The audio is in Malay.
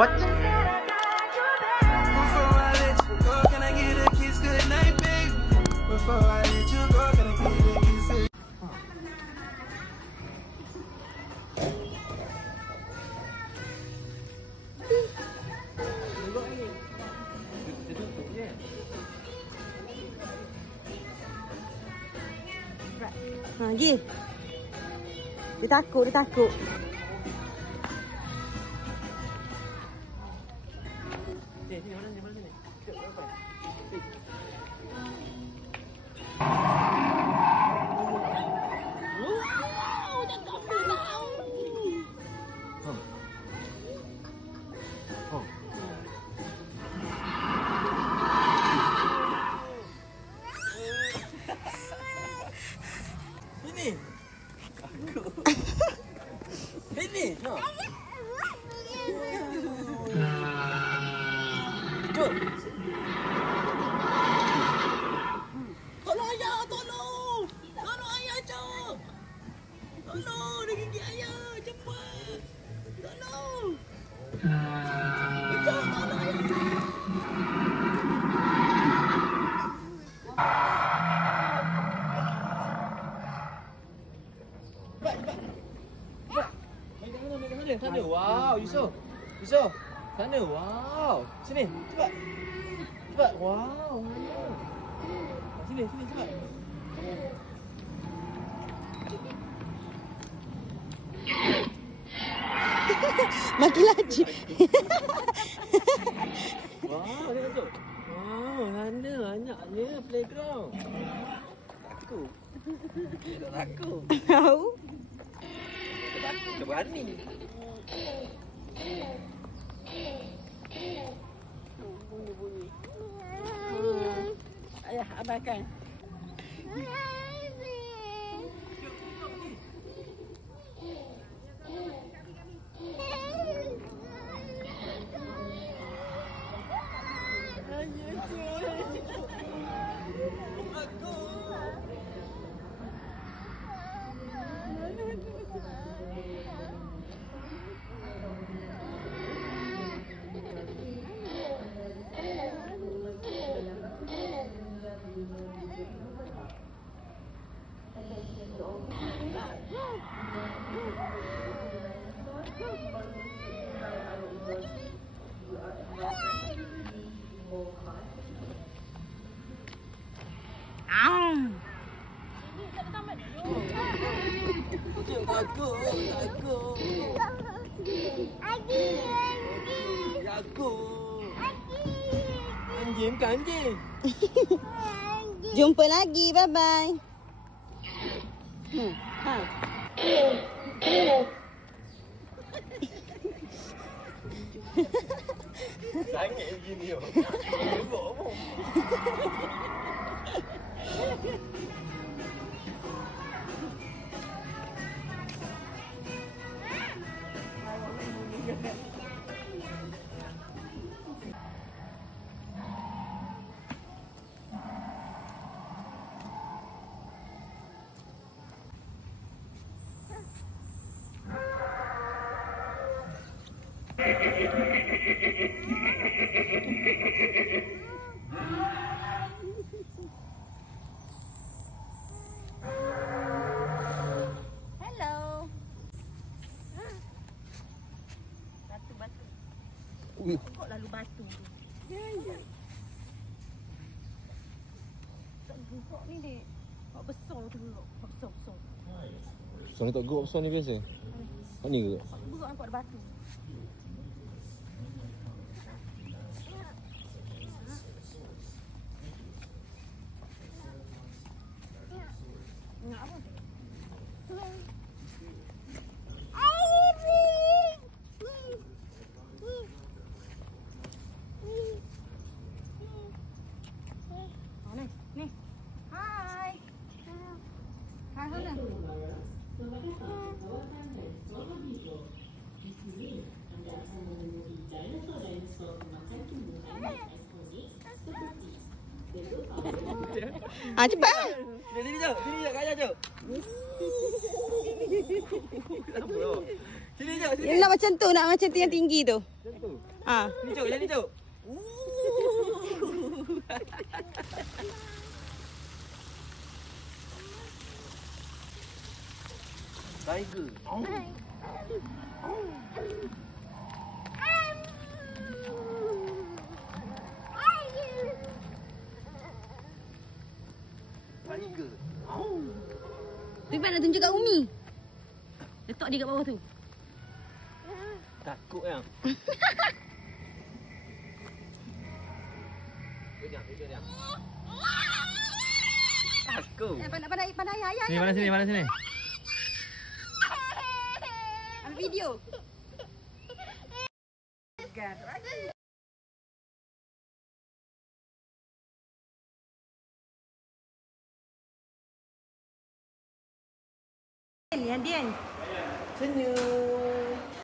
What? Pergi. Dia takut, dia takut. Sini, mana sini? Ini. Aku. Ini. No. Jom. Tolong ayah, tolong. Tolong ayah, jom. Tolong, dia gigit ayah. Cepat. Tolong. Jom, tolong ayah. Sana. Wow, Yusof. Sana. Wow. Sini, cepat. Cepat. Wow. Sini, cepat. Makin laju. Wow, tengok tu. Wow, sana banyaknya playground. Aku. Aku. Tahu? Aku berani. Bunyi. Ayah, abaikan. Anjing. Jumpa lagi. Bye-bye. Sangit begini. Hello. Batu. Kok lalu batu tu? Ya. Tak gugak ni dek. Kok besar tu dulu. Besar. Besar ni tak gugak, besar ni biasa. Mana ni gugak? Gugak nampak ada batu. Nak apa? Ni. Hai. Hai sana. Cepat. Sini jom, kat ayah jom. Sini jom. Nak macam tu yang tinggi tu. Macam tu. Tunjuk, jadi tunjuk. Tiger. Tiger. Tu nak tunjuk kat Umi. Letak dia kat bawah tu. Takut yang. Dia. Takut. Pandai ayah. Sini, mana sini. Ambil video. Dian. Senyum.